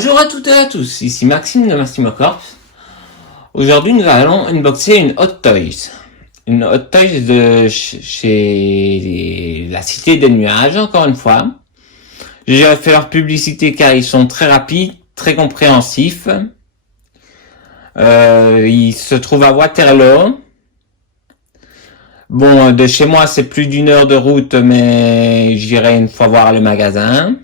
Bonjour à toutes et à tous, ici Maxime de Massimo Corp. Aujourd'hui nous allons unboxer une Hot Toys. Une Hot Toys de chez la Cité des Nuages, encore une fois. J'ai fait leur publicité car ils sont très rapides, très compréhensifs. Ils se trouvent à Waterloo. Bon, de chez moi c'est plus d'une heure de route, mais j'irai une fois voir le magasin.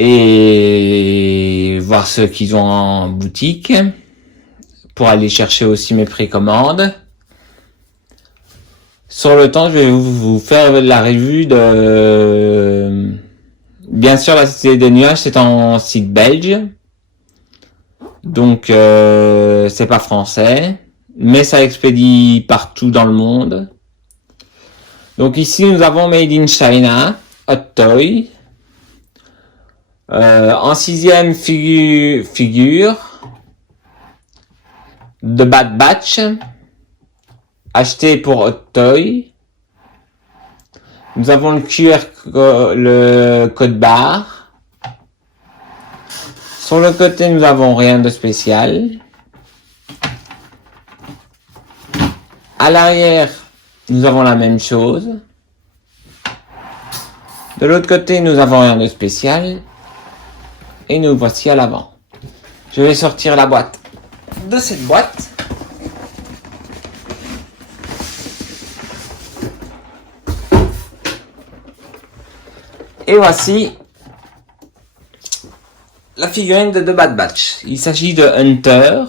Et voir ce qu'ils ont en boutique pour aller chercher aussi mes précommandes. Sur le temps, je vais vous faire la revue de... Bien sûr, la Cité des Nuages, c'est en site belge. Donc, c'est pas français. Mais ça expédie partout dans le monde. Donc ici, nous avons Made in China, Hot Toy. En 6e figure de Bad Batch, acheté pour Hot Toy. Nous avons le code barre. Sur le côté, nous avons rien de spécial. À l'arrière, nous avons la même chose. De l'autre côté, nous avons rien de spécial. Et nous voici à l'avant. Je vais sortir la boîte de cette boîte. Et voici la figurine de The Bad Batch. Il s'agit de Hunter,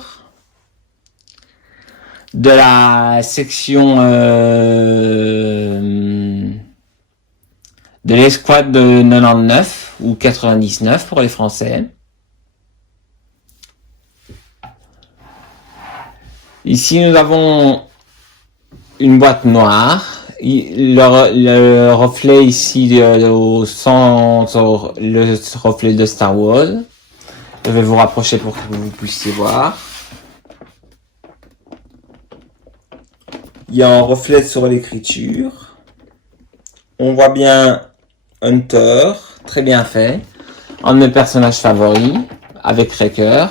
de la section de l'escouade de 99 ou 99 pour les Français. Ici, nous avons une boîte noire. Le reflet ici au centre, le reflet de Star Wars. Je vais vous rapprocher pour que vous puissiez voir. Il y a un reflet sur l'écriture. On voit bien Hunter, très bien fait. Un de mes personnages favoris, avec Wrecker.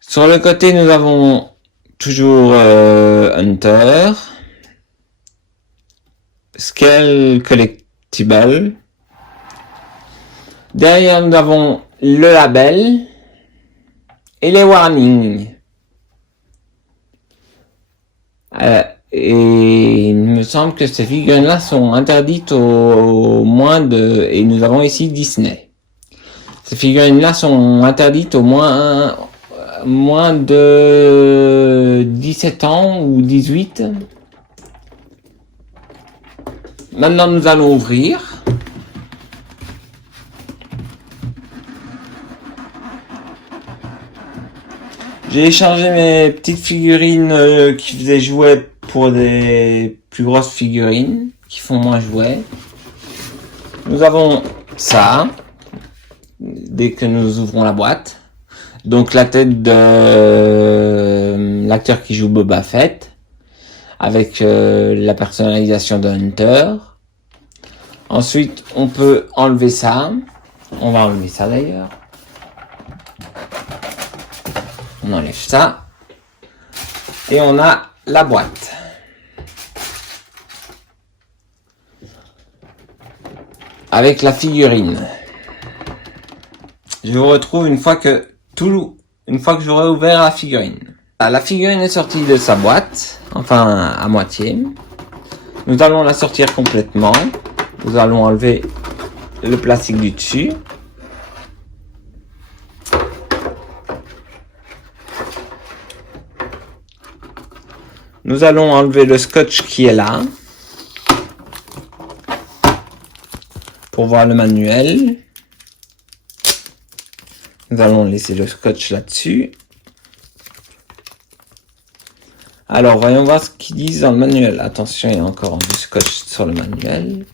Sur le côté, nous avons toujours Hunter. Scale Collectible. Derrière, nous avons le label et les warnings. Et il me semble que ces figurines-là sont interdites au moins de... Et nous avons ici Disney. Ces figurines-là sont interdites au moins de 17 ans ou 18. Maintenant, nous allons ouvrir. J'ai échangé mes petites figurines qui faisaient jouet pour des plus grosses figurines qui font moins jouet. Nous avons ça, dès que nous ouvrons la boîte. Donc la tête de l'acteur qui joue Boba Fett, avec la personnalisation de Hunter. Ensuite, on peut enlever ça. On va enlever ça d'ailleurs. On enlève ça. Et on a la boîte. Avec la figurine. Je vous retrouve une fois que j'aurai ouvert la figurine. La figurine est sortie de sa boîte. Enfin, à moitié. Nous allons la sortir complètement. Nous allons enlever le plastique du dessus. Nous allons enlever le scotch qui est là. Pour voir le manuel. Nous allons laisser le scotch là-dessus. Alors, voyons voir ce qu'ils disent dans le manuel. Attention, il y a encore du scotch sur le manuel.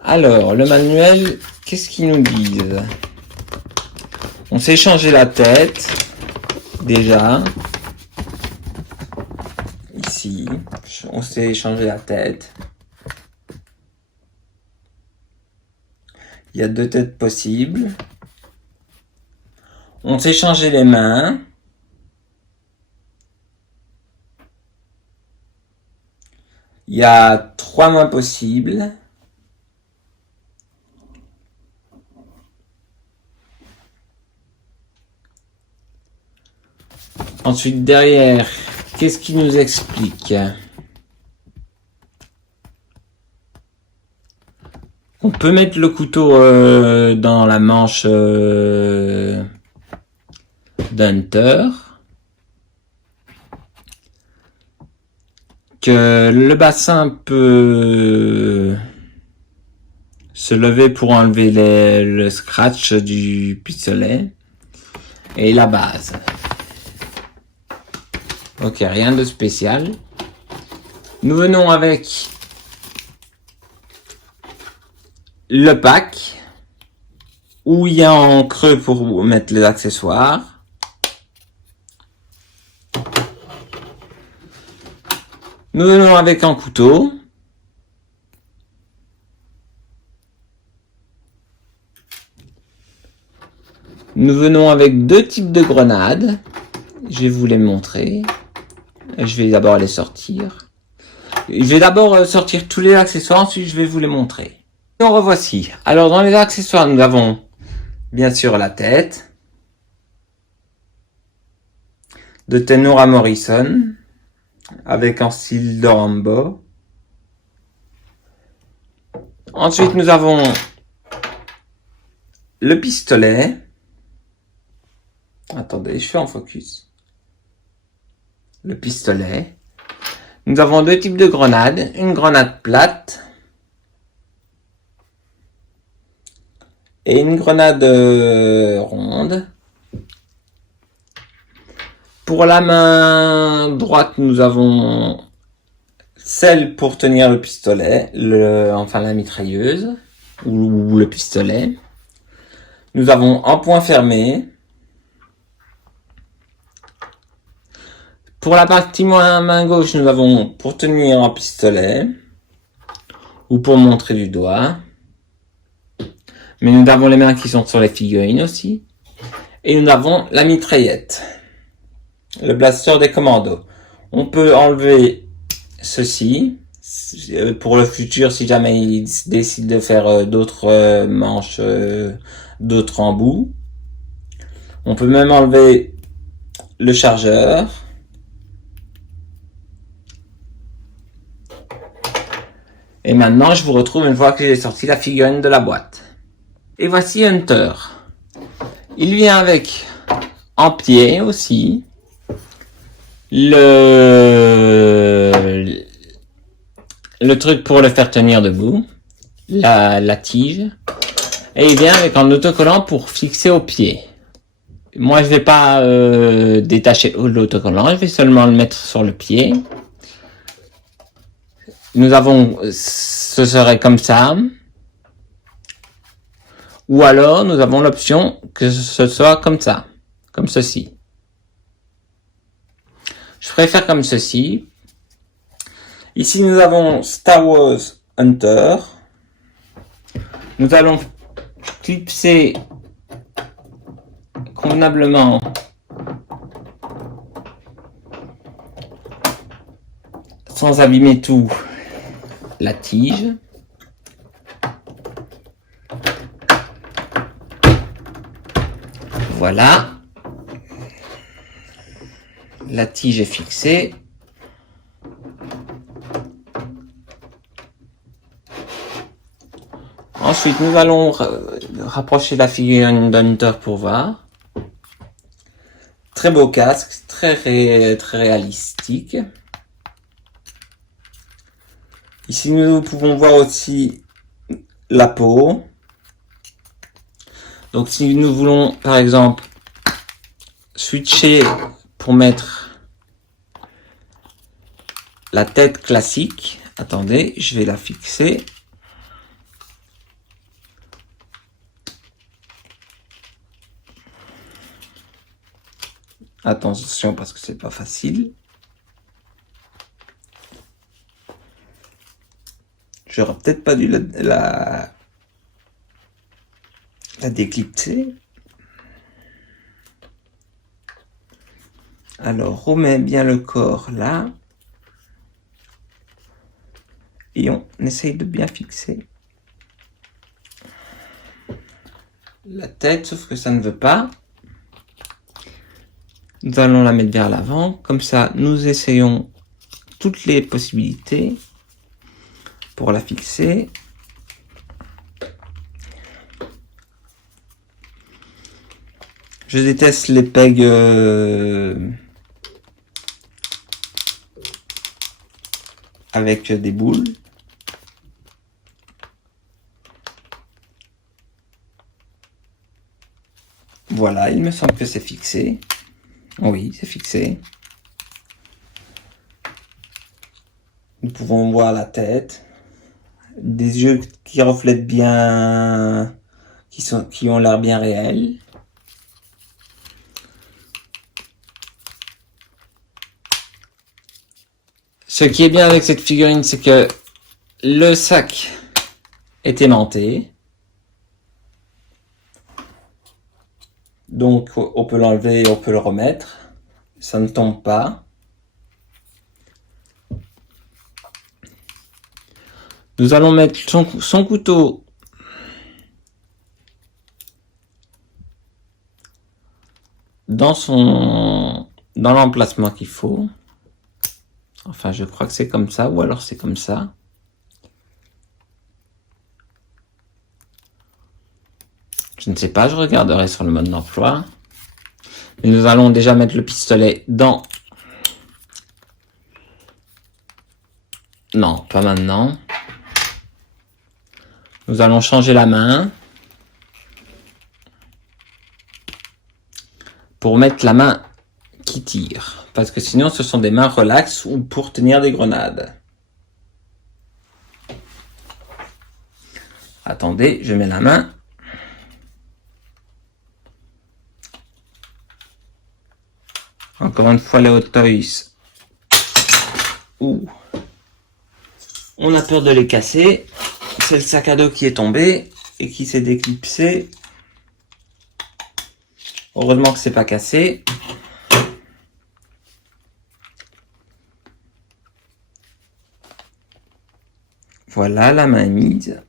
Alors, le manuel, qu'est-ce qu'ils nous disent? On s'est changé la tête, déjà. on s'est changé la tête. Il y a 2 têtes possibles. On s'est changé les mains. Il y a 3 mains possibles. Ensuite, derrière, qu'est-ce qu'il nous explique? On peut mettre le couteau dans la manche d'Hunter. Que le bassin peut se lever pour enlever le scratch du pistolet. Et la base. Ok, rien de spécial. Nous venons avec le pack où il y a en creux pour mettre les accessoires. Nous venons avec un couteau. Nous venons avec 2 types de grenades. Je vais vous les montrer. Je vais d'abord les sortir. Je vais d'abord sortir tous les accessoires, ensuite je vais vous les montrer. Nous revoici. Alors dans les accessoires, nous avons bien sûr la tête de Temuera Morrison avec un style de Rambo. Ensuite nous avons le pistolet. Attendez, je fais en focus. Le pistolet. Nous avons 2 types de grenades. Une grenade plate. Et une grenade ronde. Pour la main droite, nous avons celle pour tenir le pistolet. Enfin la mitrailleuse. Ou le pistolet. Nous avons un point fermé. Pour la partie main gauche, nous avons pour tenir un pistolet ou pour montrer du doigt. Mais nous avons les mains qui sont sur les figurines aussi. Et nous avons la mitraillette, le blaster des commandos. On peut enlever ceci pour le futur si jamais ils décident de faire d'autres manches, d'autres embouts. On peut même enlever le chargeur. Et maintenant, je vous retrouve une fois que j'ai sorti la figurine de la boîte. Et voici Hunter. Il vient avec un pied aussi. Le truc pour le faire tenir debout. La tige. Et il vient avec un autocollant pour fixer au pied. Moi, je vais pas détacher l'autocollant. Je vais seulement le mettre sur le pied. Nous avons, ce serait comme ça. Ou alors, nous avons l'option que ce soit comme ça. Comme ceci. Je préfère comme ceci. Ici, nous avons Star Wars Hunter. Nous allons clipser convenablement sans abîmer tout la tige. Voilà. La tige est fixée. Ensuite, nous allons rapprocher la figurine d'Hunter pour voir. Très beau casque, très réalistique. Ici, nous pouvons voir aussi la peau. Donc, si nous voulons, par exemple, switcher pour mettre la tête classique. Attendez, je vais la fixer. Attention parce que c'est pas facile. J'aurais peut-être pas dû la déclipser. Alors, remets bien le corps là. Et on essaye de bien fixer la tête, sauf que ça ne veut pas. Nous allons la mettre vers l'avant. Comme ça, nous essayons toutes les possibilités pour la fixer. Je déteste les pegs avec des boules. Voilà, il me semble que c'est fixé. Oui, c'est fixé. Nous pouvons voir la tête. Des yeux qui reflètent bien, qui ont l'air bien réels. Ce qui est bien avec cette figurine, c'est que le sac est aimanté. Donc, on peut l'enlever, on peut le remettre. Ça ne tombe pas. Nous allons mettre son couteau dans l'emplacement qu'il faut. Enfin, je crois que c'est comme ça, ou alors c'est comme ça. Je ne sais pas, je regarderai sur le mode d'emploi. Mais nous allons déjà mettre le pistolet dans... Non, pas maintenant. Nous allons changer la main. Pour mettre la main qui tire. Parce que sinon, ce sont des mains relaxes ou pour tenir des grenades. Attendez, je mets la main. Encore une fois, les Hot Toys. Ouh. On a peur de les casser. C'est le sac à dos qui est tombé et qui s'est déclipsé. Heureusement que c'est pas cassé. Voilà, la main est mise.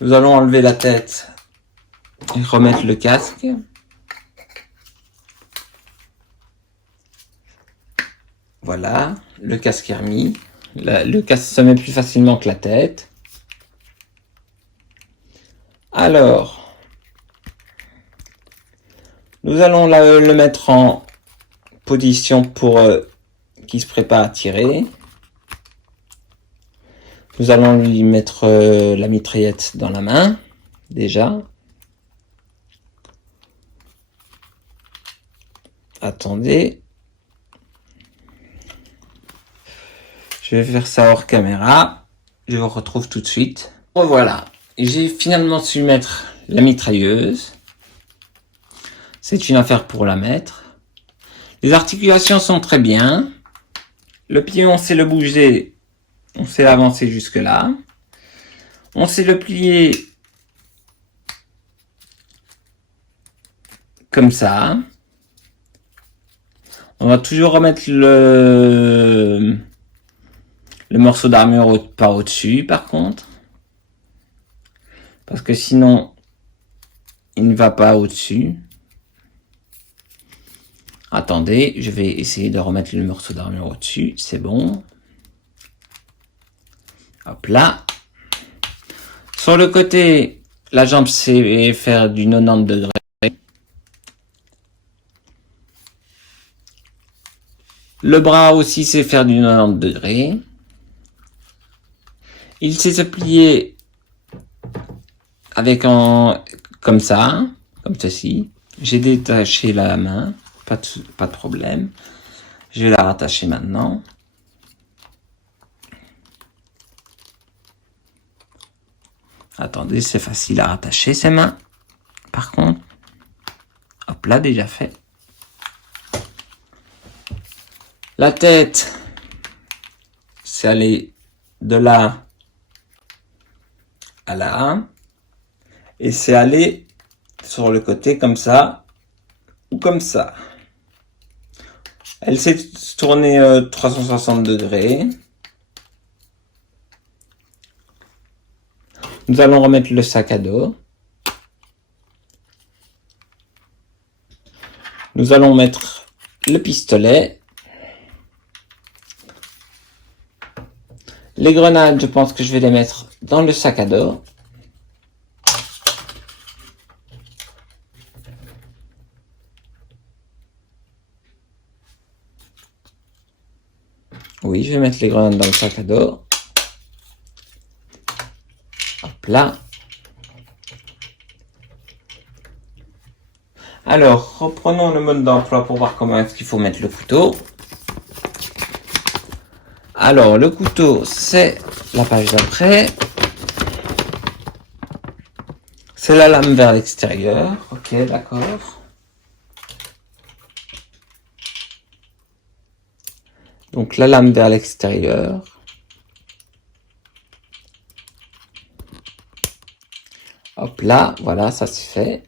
Nous allons enlever la tête et remettre le casque. Voilà, le casque est remis. Le casque se met plus facilement que la tête. Alors, nous allons le mettre en position pour qu'il se prépare à tirer. Nous allons lui mettre la mitraillette dans la main, déjà. Attendez. Je vais faire ça hors caméra. Je vous retrouve tout de suite. Revoilà. J'ai finalement su mettre la mitrailleuse. C'est une affaire pour la mettre. Les articulations sont très bien. Le pied, on sait le bouger. On sait avancer jusque là. On sait le plier comme ça. On va toujours remettre le morceau d'armure par au-dessus, par contre. Parce que sinon, il ne va pas au-dessus. Attendez, je vais essayer de remettre le morceau d'armure au-dessus. C'est bon. Hop là. Sur le côté, la jambe sait faire du 90 degrés. Le bras aussi sait faire du 90 degrés. Il sait se plier avec comme ça, comme ceci. J'ai détaché la main, pas de problème. Je vais la rattacher maintenant. Attendez, c'est facile à rattacher ces mains. Par contre, hop là, déjà fait. La tête, c'est aller de là à là. Et c'est aller sur le côté comme ça ou comme ça. Elle s'est tournée 360 degrés. Nous allons remettre le sac à dos. Nous allons mettre le pistolet. Les grenades, je pense que je vais les mettre dans le sac à dos. Oui, je vais mettre les grenades dans le sac à dos. Hop là. Alors, reprenons le mode d'emploi pour voir comment est-ce qu'il faut mettre le couteau. Alors, le couteau, c'est la page d'après. C'est la lame vers l'extérieur. Ok, d'accord. Donc, la lame vers l'extérieur. Hop là, voilà, ça c'est fait.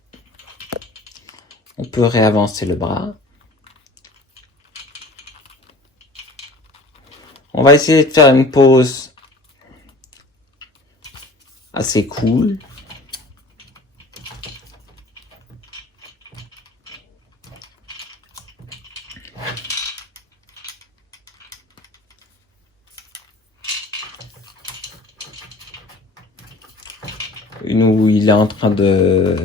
On peut réavancer le bras. On va essayer de faire une pause assez cool. Une où il est en train de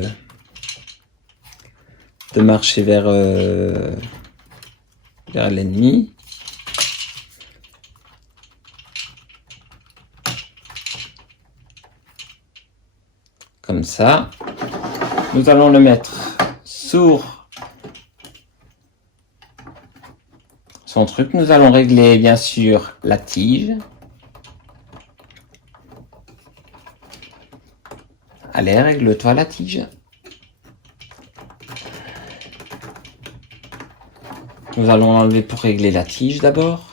marcher vers l'ennemi. Comme ça. Nous allons le mettre sur son truc. Nous allons régler bien sûr la tige. Allez, règle-toi la tige. Nous allons l'enlever pour régler la tige d'abord.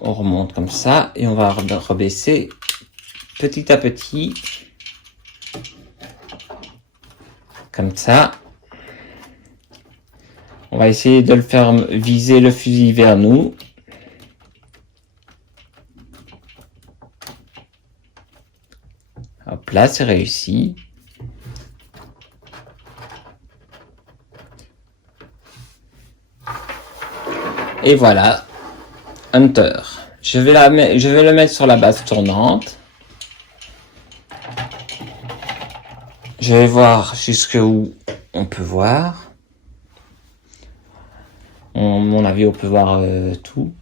On remonte comme ça et on va rebaisser petit à petit. Comme ça. On va essayer de le faire viser le fusil vers nous. Hop là, c'est réussi. Et voilà, Hunter. Je vais le mettre sur la base tournante. Je vais voir jusqu'où on peut voir. À mon avis, on peut voir tout.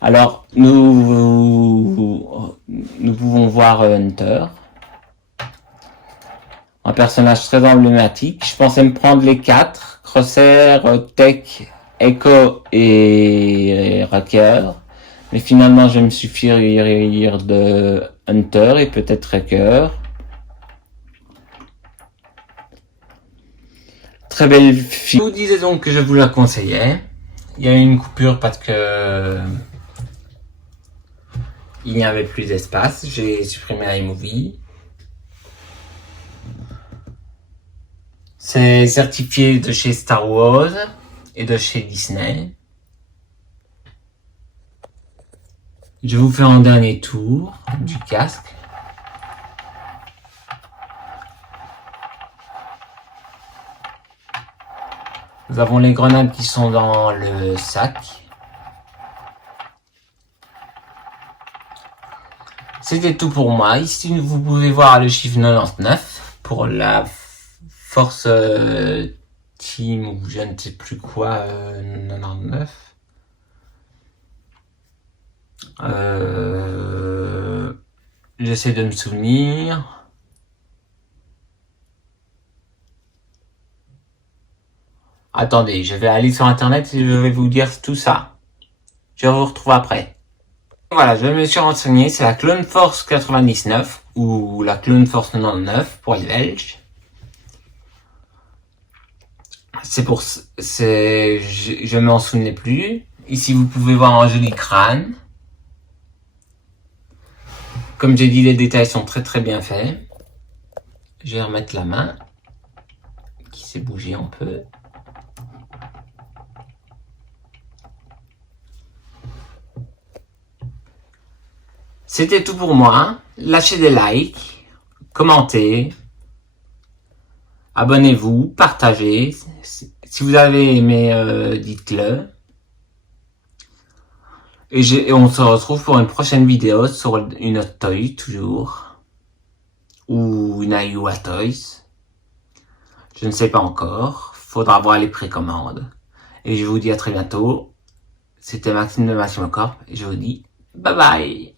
Alors, nous pouvons voir Hunter. Un personnage très emblématique. Je pensais me prendre les 4. Crosshair, Tech, Echo et Wrecker. Mais finalement, je vais me suffire de Hunter et peut-être Wrecker. Très belle fille. Je vous disais donc que je vous la conseillais. Il y a eu une coupure parce que il n'y avait plus d'espace. J'ai supprimé iMovie. C'est certifié de chez Star Wars et de chez Disney. Je vous fais un dernier tour du casque. Nous avons les grenades qui sont dans le sac. C'était tout pour moi. Ici, vous pouvez voir le chiffre 99 pour la force team ou je ne sais plus quoi 99. J'essaie de me souvenir. Attendez, je vais aller sur internet et je vais vous dire tout ça. Je vous retrouve après. Voilà, je me suis renseigné, c'est la Clone Force 99 ou la Clone Force 99 pour les Belges. Je m'en souvenais plus. Ici, vous pouvez voir un joli crâne. Comme j'ai dit, les détails sont très très bien faits. Je vais remettre la main qui s'est bougée un peu. C'était tout pour moi. Lâchez des likes, commentez, abonnez-vous, partagez. Si vous avez aimé, dites-le. Et on se retrouve pour une prochaine vidéo sur une autre toy, toujours. Ou une Ayua Toys. Je ne sais pas encore. Faudra voir les précommandes. Et je vous dis à très bientôt. C'était Maxime de Maxime Corp. Et je vous dis bye bye.